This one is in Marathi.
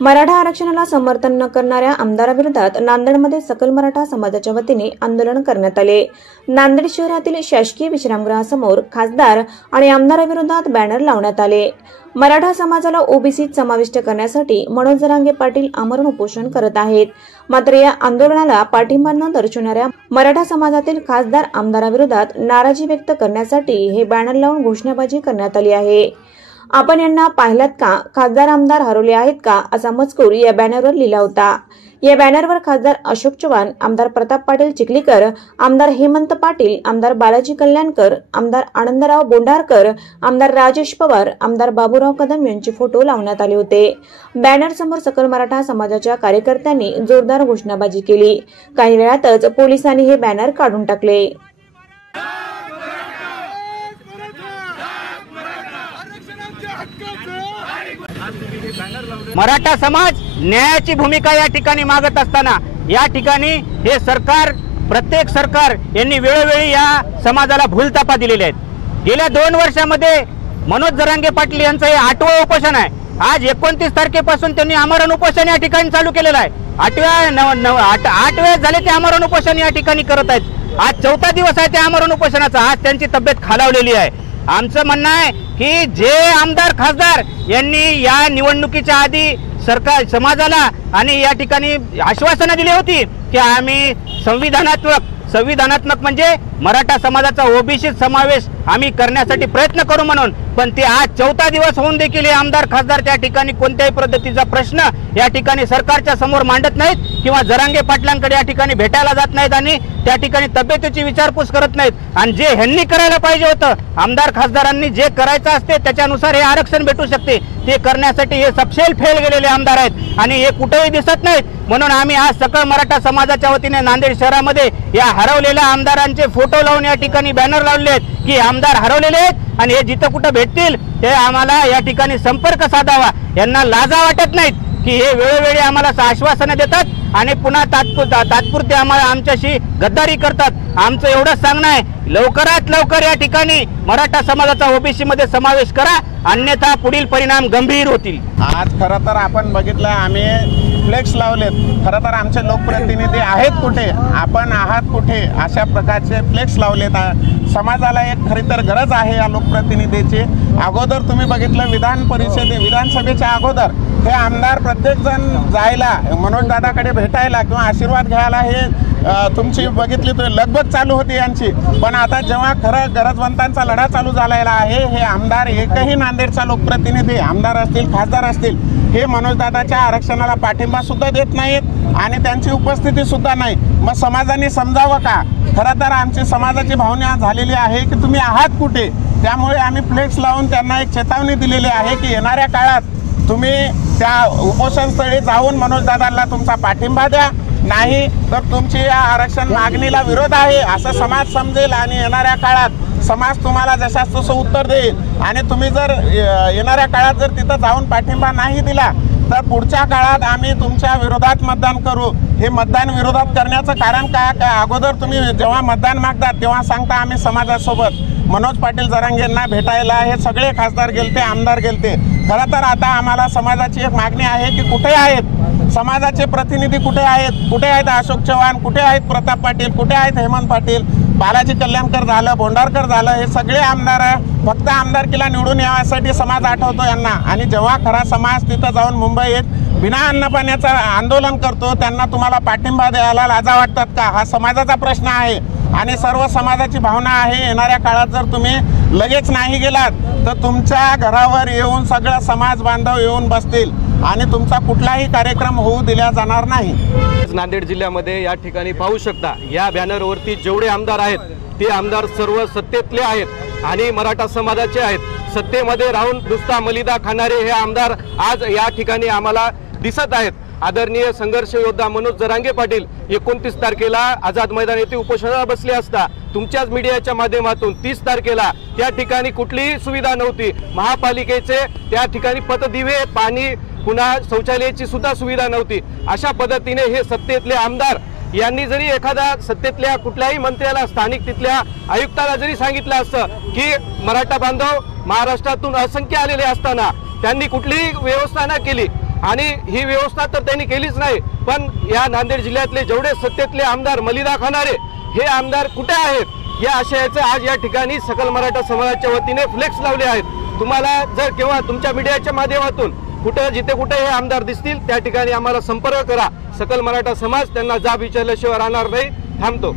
मराठा आरक्षणाला समर्थन न करणाऱ्या आमदाराविरोधात नांदेडमध्ये सकल मराठा समाजाच्या वतीने आंदोलन करण्यात आले। नांदेड शहरातील शासकीय विश्रामगृहासमोर खासदार आणि आमदाराविरोधात बॅनर लावण्यात आले। मराठा समाजाला ओबीसीत समाविष्ट करण्यासाठी मनोज जरांगे पाटील आमरण उपोषण करत आहेत। मात्र या आंदोलनाला पाठिंबा न दर्शवणाऱ्या मराठा समाजातील खासदार आमदाराविरोधात नाराजी व्यक्त करण्यासाठी हे बॅनर लावून घोषणाबाजी करण्यात आली आहे। आपण यांना पाहिलात का? खासदार आमदार हरवले आहेत का? असा मजकूर या बॅनरवर लिहिला होता। या बॅनरवर खासदार अशोक चव्हाण, आमदार प्रताप पाटील चिखलीकर, आमदार हेमंत पाटील, आमदार बालाजी कल्याणकर, आमदार आनंदराव बोंढारकर, आमदार राजेश पवार, आमदार बाबूराव कदम यांचे फोटो लावण्यात आले होते। बॅनर समोर सकल मराठा समाजाच्या कार्यकर्त्यांनी जोरदार घोषणाबाजी केली। काही वेळातच पोलिसांनी हे बॅनर काढून टाकले। मराठा समाज न्यायाची भूमिका या ठिकाणी मागत असताना या ठिकाणी हे सरकार, प्रत्येक सरकार यांनी वेळोवेळी या समाजाला भूलथापा दिलेले आहेत। गेल्या 2 वर्षामध्ये मनोज जरांगे पाटील यांचं हे 8वं उपोषण आहे। आज 29 तारखेपासून त्यांनी आमरण उपोषण या ठिकाणी चालू केलेलं आहे। 8 वेळेस झाले ते आमरण उपोषण या ठिकाणी करत आहेत। आज 4था दिवस आहे त्या आमरण उपोषणाचा। आज त्यांची तब्येत खालावलेली आहे। आमचं म्हणणं आहे की जे आमदार खासदार यांनी या निवडणुकीच्या आधी सरकार समाजाला आणि या ठिकाणी आश्वासनं दिली होती की आम्ही संविधानात्मक म्हणजे मराठा समाजाचा ओबीसी समावेश आम्ही करण्यासाठी प्रयत्न करू म्हणून, पण ते आज 4था दिवस होऊन देखील हे आमदार खासदार त्या ठिकाणी कोणत्याही पद्धतीचा प्रश्न या ठिकाणी सरकारच्या समोर मांडत नाहीत किंवा जरांगे पाटलांकडे या ठिकाणी भेटायला जात नाहीत आणि त्या ठिकाणी तब्येतीची विचारपूस करत नाहीत। आणि जे ह्यांनी करायला पाहिजे होतं, आमदार खासदारांनी जे करायचं असते त्याच्यानुसार हे आरक्षण भेटू शकते, ते करण्यासाठी हे सपशेल फेल गेलेले आमदार आहेत आणि हे कुठेही दिसत नाहीत। म्हणून आम्ही आज सकल मराठा समाजाच्या वतीने नांदेड शहरामध्ये या हरवलेल्या आमदारांचे फोटो लावून या ठिकाणी बॅनर लावले आहेत की आमदार हरवलेले आहेत आणि हे जिथं कुठं भेटतील ते आम्हाला या ठिकाणी संपर्क साधावा। यांना लाजा वाटत नाहीत की हे वेळोवेळी आम्हाला आश्वासनं देतात आणि पुन्हा तात्पुरते आमच्याशी गद्दारी करतात। आमचं एवढंच सांगणं आहे, लवकरात लवकर या ठिकाणी मराठा समाजाचा ओबीसी मध्ये समावेश करा, अन्यथा पुढील परिणाम गंभीर होतील। आज खरं तर आपण बघितलं, आम्ही फ्लेक्स लावलेत। खरं तर आमचे लोकप्रतिनिधी आहेत कुठे, आपण आहात कुठे, अशा प्रकारचे फ्लेक्स लावलेत। समाजाला एक खरी तर गरज आहे या लोकप्रतिनिधीची। अगोदर तुम्ही बघितलं विधानसभेच्या अगोदर हे आमदार प्रत्येक जण जायला मनोज दादाकडे भेटायला किंवा आशीर्वाद घ्यायला हे तुमची बघितली तर लगबग चालू होती यांची। पण आता जेव्हा खरं गरजवंतांचा लढा चालू झालेला आहे, हे आमदार एकही नांदेडचा लोकप्रतिनिधी, आमदार असतील खासदार असतील, हे मनोज दादाच्या आरक्षणाला पाठिंबा सुद्धा देत नाहीत आणि त्यांची उपस्थिती सुद्धा नाही। मग समाजाने समजावं का? खरं तर आमची समाजाची भावना झालेली आहे की तुम्ही आहात कुठे। त्यामुळे आम्ही फ्लेक्स लावून त्यांना एक चेतावणी दिलेली आहे की येणाऱ्या काळात तुम्ही त्या उपोषणस्थळी जाऊन मनोज दादांना तुमचा पाठिंबा द्या, नाही तर तुमची या आरक्षण मागणीला विरोध आहे असं समाज समजेल आणि येणाऱ्या काळात समाज तुम्हाला जशास तसं उत्तर देईल। आणि तुम्ही जर येणाऱ्या काळात जर तिथं जाऊन पाठिंबा नाही दिला तर पुढच्या काळात आम्ही तुमच्या विरोधात मतदान करू। हे मतदान विरोधात करण्याचं कारण काय? अगोदर तुम्ही जेव्हा मतदान मागतात तेव्हा सांगता आम्ही समाजासोबत। मनोज पाटील जरांगेंना भेटायला हे सगळे खासदार गेलते, आमदार गेलते। खरं तर आता आम्हाला समाजाची एक मागणी आहे की कुठे आहेत समाजाचे प्रतिनिधी, कुठे आहेत अशोक चव्हाण, कुठे आहेत प्रताप पाटील, कुठे आहेत हेमंत पाटील, बालाजी कल्याणकर झालं, बोंढारकर झालं, हे सगळे आमदार फक्त आमदारकीला निवडून यासाठी समाज आठवतो यांना। आणि जेव्हा खरा समाज तिथं जाऊन मुंबईत बिना अन्नपाण्याचं आंदोलन करतो त्यांना तुम्हाला पाठिंबा द्यायला लाजा वाटतात का? हा समाजाचा प्रश्न आहे आणि सर्व समाजाची भावना आहे। येणाऱ्या काळात जर तुम्ही लगेच नाही गेलात तर तुमच्या घरावर येऊन सगळं समाज बांधव येऊन बसतील आणि तुमचा कुठलाही कार्यक्रम होऊ दिला जाणार नाही। नांदेड जिल्ह्यामध्ये या ठिकाणी पाहू शकता, या बॅनरवरती जेवढे आमदार आहेत ते आमदार सर्व सत्तेतले आहेत आणि मराठा समाजाचे आहेत। सत्तेमध्ये राहून नुसता मलिदा खाणारे हे आमदार आज या ठिकाणी आम्हाला दिसत आहेत। आदरणीय संघर्ष योद्धा मनोज जरांगे पाटील 29 तारखेला आझाद मैदान येथे उपोषणाला बसले असता तुमच्याच मीडियाच्या माध्यमातून 30 तारखेला त्या ठिकाणी कुठलीही सुविधा नव्हती। महापालिकेचे त्या ठिकाणी पथदिवे, पाणी, पुन्हा शौचालयाची सुद्धा सुविधा नव्हती। अशा पद्धतीने हे सत्तेतले आमदार यांनी जरी एखादा सत्तेतल्या कुठल्याही मंत्र्याला, स्थानिक तिथल्या आयुक्ताला जरी सांगितलं असतं की मराठा बांधव महाराष्ट्रातून असंख्य आलेले असताना त्यांनी कुठलीही व्यवस्था न केली आणि ही व्यवस्था तर त्यांनी केलीच नाही। पण या नांदेड जिल्ह्यातले जेवढे सत्तेतले आमदार मलिदा खाणारे हे आमदार कुठे आहेत या आशयाचं आज या ठिकाणी सकल मराठा समाजाच्या वतीने फ्लेक्स लावले आहेत। तुम्हाला जर केव्हा तुमच्या मीडियाच्या माध्यमातून जिथे कुठे हे आमदार दिसतील त्या ठिकाणी आम्हाला संपर्क करा। सकल मराठा समाज त्यांना जाब विचारल्याशिवाय राहणार नाही। थांबतो।